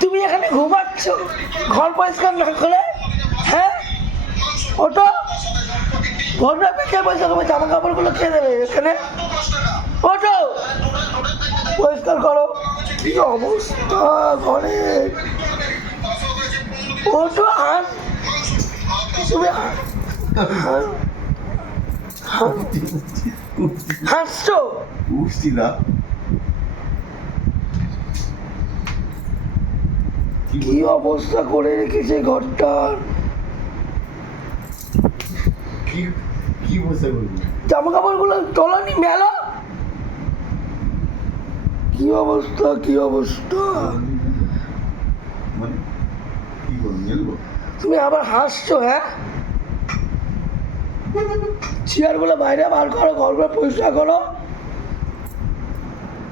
তুমি এখানে ঘুমাচ্ছ ঘর পরিষ্কার না করে? হ্যাঁ, ওটো ঘরটা কে পয়সা করবে? জামা কাপড়গুলো খেয়ে দেবে এখানে। ওটো পরিষ্কার করো। কি অবস্থা ঘরে! ওটো হাত, তুমি হাসছো? উঠছি না। কি অবস্থা করে রেখেছে ঘরটার! কি কি বসে করবি? জামা কাপড়গুলো তোলানি মেলা। কি অবস্থা, কি অবস্থা! মানে কি করবো মেলবো? তুমি আবার হাসছো? হ্যাঁ, চেয়ারগুলো বাইরে বার করো, ঘরগুলো পরিষ্কার করো।